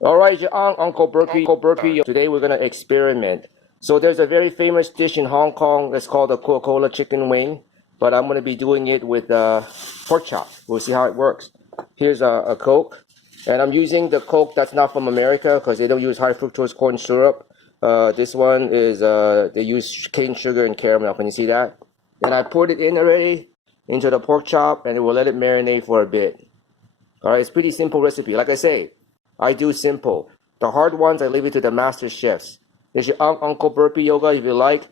All right, your Uncle Burpee. Today we're gonna experiment. So there's a very famous dish in Hong Kong that's called the Coca-Cola chicken wing, but I'm gonna be doing it with pork chop. We'll see how it works. Here's a Coke, and I'm using the Coke that's not from America because they don't use high fructose corn syrup. This one is they use cane sugar and caramel. Can you see that? And I poured it in already into the pork chop, and we'll let it marinate for a bit. All right, it's pretty simple recipe. Like I say, I do simple. The hard ones, I leave it to the master chefs. This is your Uncle Burpee Yoga. If you like,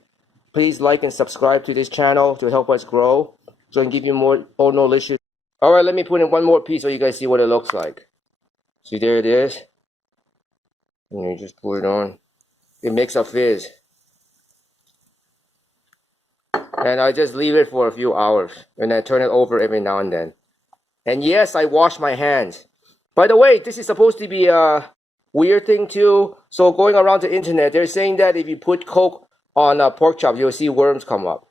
please like and subscribe to this channel to help us grow so I can give you more knowledge. All right, let me put in one more piece so you guys see what it looks like. See, there it is. And you just pour it on. It makes a fizz. And I just leave it for a few hours. And I turn it over every now and then. And yes, I wash my hands. By the way, this is supposed to be a weird thing too. So going around the internet, they're saying that if you put Coke on a pork chop, you'll see worms come up.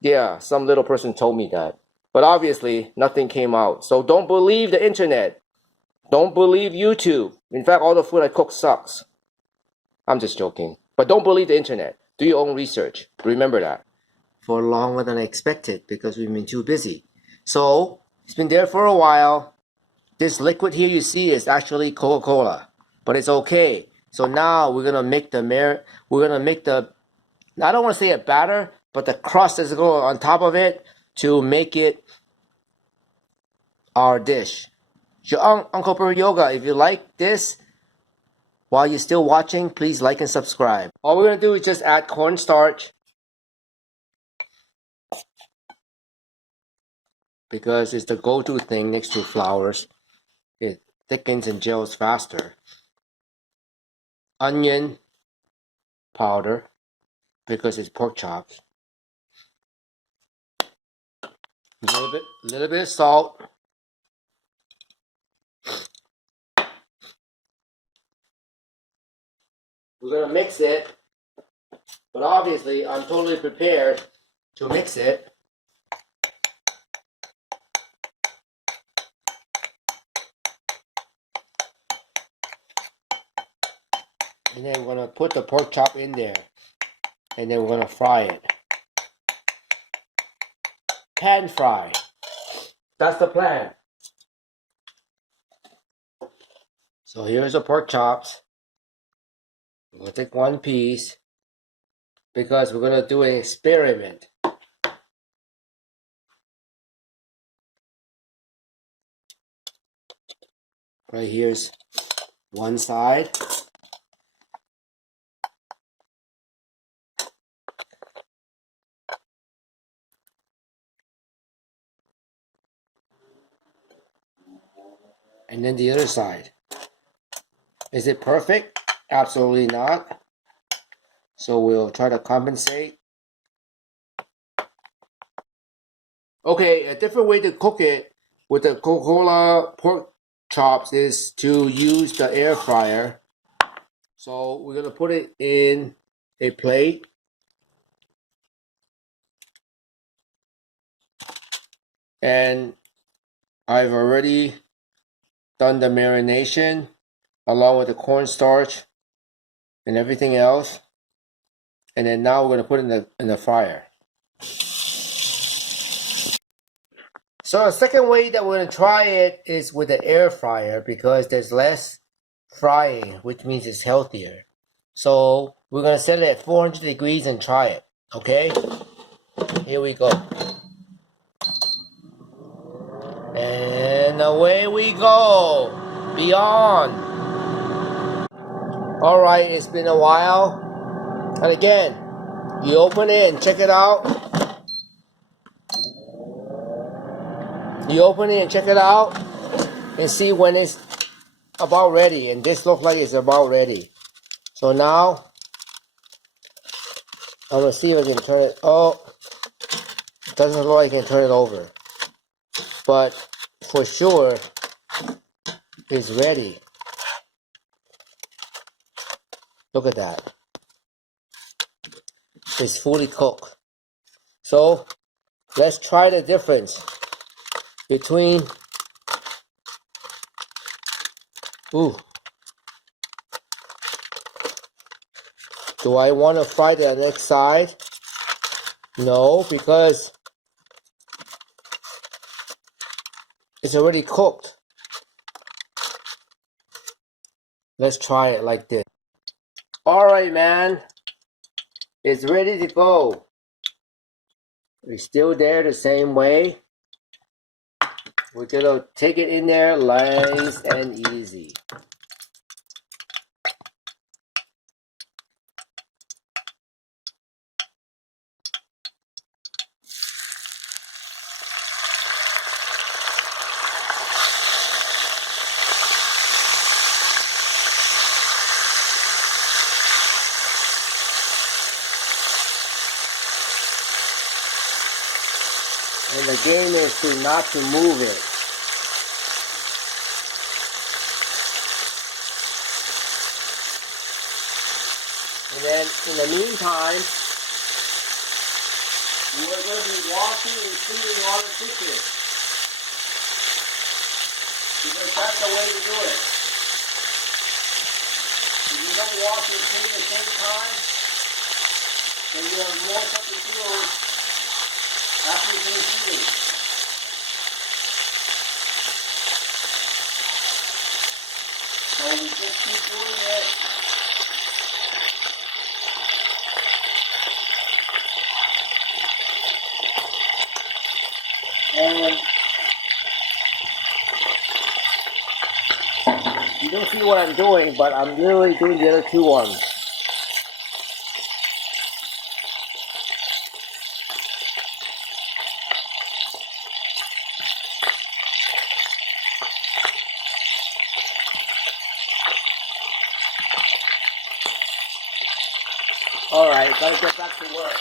Yeah, some little person told me that. But obviously, nothing came out. So don't believe the internet. Don't believe YouTube. In fact, all the food I cook sucks. I'm just joking. But don't believe the internet. Do your own research. Remember that. For longer than I expected because we've been too busy. So, it's been there for a while. This liquid here you see is actually Coca-Cola, but it's okay. So now we're gonna make the I don't want to say a batter, but the crust is going on top of it to make it our dish. Your Uncle Burpee Yoga. If you like this, while you're still watching, please like and subscribe. All we're gonna do is just add cornstarch because it's the go-to thing next to flours. It thickens and gels faster. Onion powder because it's pork chops. A little bit of salt. We're gonna mix it, but obviously I'm totally prepared to mix it. And then we're gonna put the pork chop in there. And then we're gonna fry it. Pan fry. That's the plan. So here's the pork chops. We're gonna take one piece because we're gonna do an experiment. Right here's one side. And then the other side. Is it perfect? Absolutely not. So we'll try to compensate. Okay, a different way to cook it with the Coca-Cola pork chops is to use the air fryer. So we're gonna put it in a plate. And I've already done the marination along with the cornstarch and everything else. And then now we're gonna put it in the fryer. So the second way that we're gonna try it is with the air fryer because there's less frying, which means it's healthier. So we're gonna set it at 400 degrees and try it. Okay? Here we go. And away we go. Beyond. Alright, it's been a while. And again, you open it and check it out. You open it and check it out and see when it's about ready. And this looks like it's about ready. So now, I'm going to see if I can turn it. Oh, it doesn't look like I can turn it over. But for sure, it's ready. Look at that. It's fully cooked. So, let's try the difference between Do I want to fry the next side? No, because it's already cooked. Let's try it like this. Alright, man. It's ready to go. It's still there the same way. We're gonna take it in there nice and easy. And the game is to not to move it. And then in the meantime, we're going to be washing and cleaning all the dishes. Because that's the way to do it. If you don't wash and clean at the same time, then you have more stuff to do after you finish eating. So we just keep doing it. And you don't see what I'm doing, but I'm literally doing the other two ones. Alright, gotta get back to work.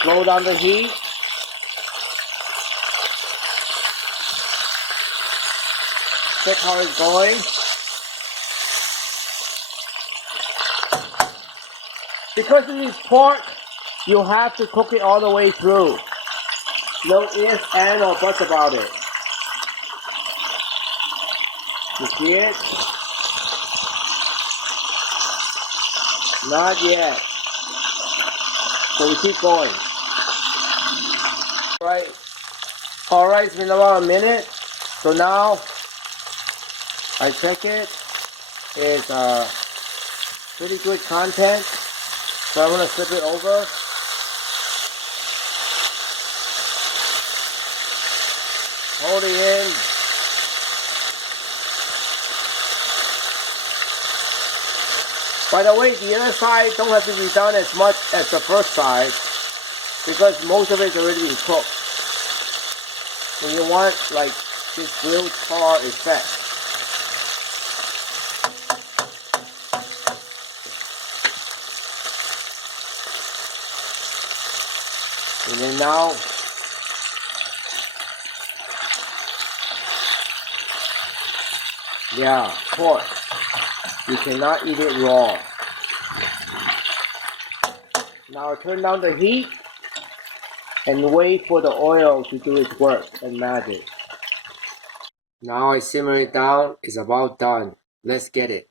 Slow down the heat. Check how it's going. Because it is pork, you have to cook it all the way through. No ifs, and or buts about it. You see it? Not yet. So we keep going. Alright, it's been about a minute. So now I check it. It's pretty good content. So I'm gonna flip it over. Hold it in. By the way, the other side don't have to be done as much as the first side because most of it's already been cooked. And you want like this grilled char effect. And then now yeah, pork. You cannot eat it raw. Now turn down the heat and wait for the oil to do its work and magic. Now I simmer it down. It's about done. Let's get it.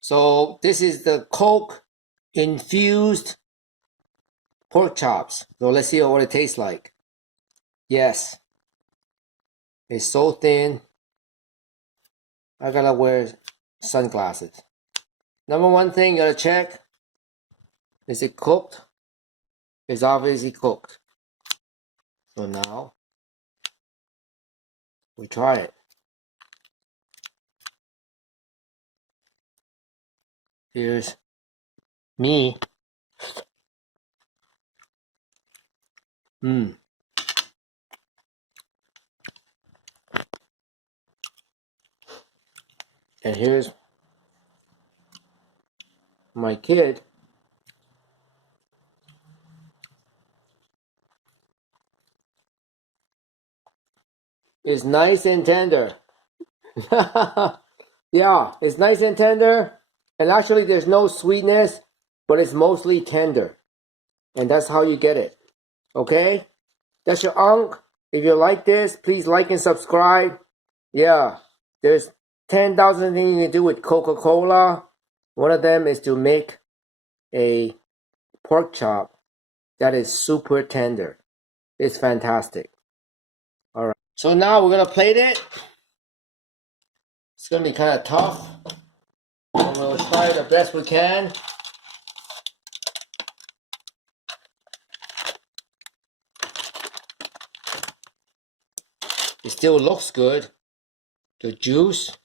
So this is the Coke infused pork chops. So let's see what it tastes like. Yes. It's so thin. I gotta wear sunglasses. Number one thing you gotta check, is it cooked? It's obviously cooked. So now we try it. Here's me. And here's my kid. It's nice and tender. Yeah, it's nice and tender. And actually there's no sweetness, but it's mostly tender. And that's how you get it. Okay? That's your Unc. If you like this, please like and subscribe. Yeah, there's 10,000 things you can do with Coca-Cola. One of them is to make a pork chop that is super tender. It's fantastic. All right. So now we're gonna plate it. It's gonna be kind of tough. And we'll try the best we can. It still looks good. The juice.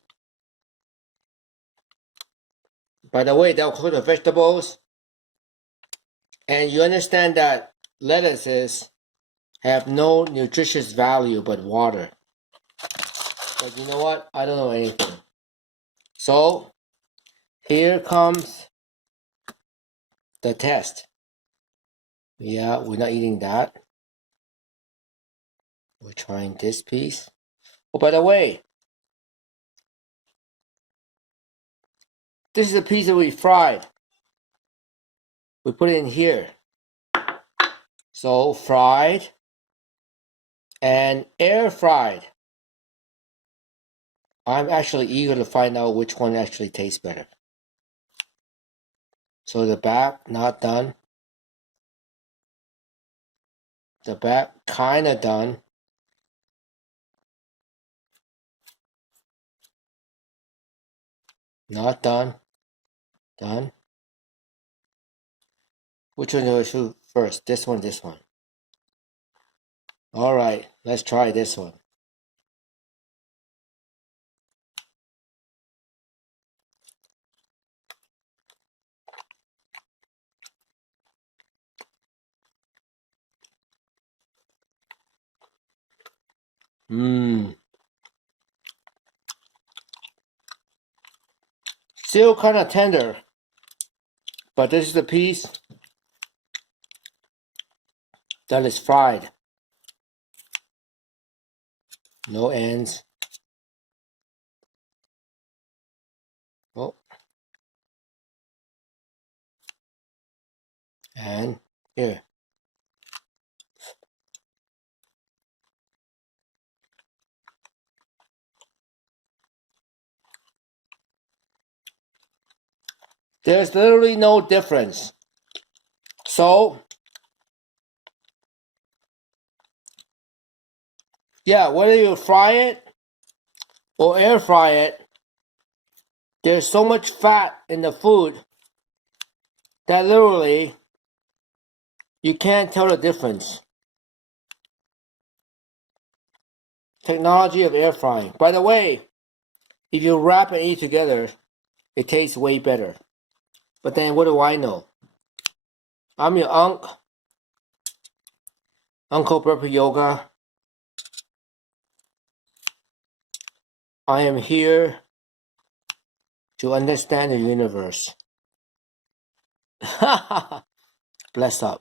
By the way, they'll cook the vegetables. And you understand that lettuces have no nutritious value but water. But you know what? I don't know anything. So, here comes the test. Yeah, we're not eating that. We're trying this piece. Oh, by the way, this is a piece that we fried. We put it in here. So, fried and air fried. I'm actually eager to find out which one actually tastes better. So the back, not done. The back, kind of done. Not done. Done. Which one do I shoot first? This one, this one. All right, let's try this one. Still kind of tender, but this is the piece that is fried. No ends. Oh. And here. There's literally no difference. So, yeah, whether you fry it or air fry it, there's so much fat in the food that literally you can't tell the difference. Technology of air frying. By the way, if you wrap and eat together, it tastes way better. But then what do I know? I'm your Uncle Burpee Yoga. I am here to understand the universe. Bless up.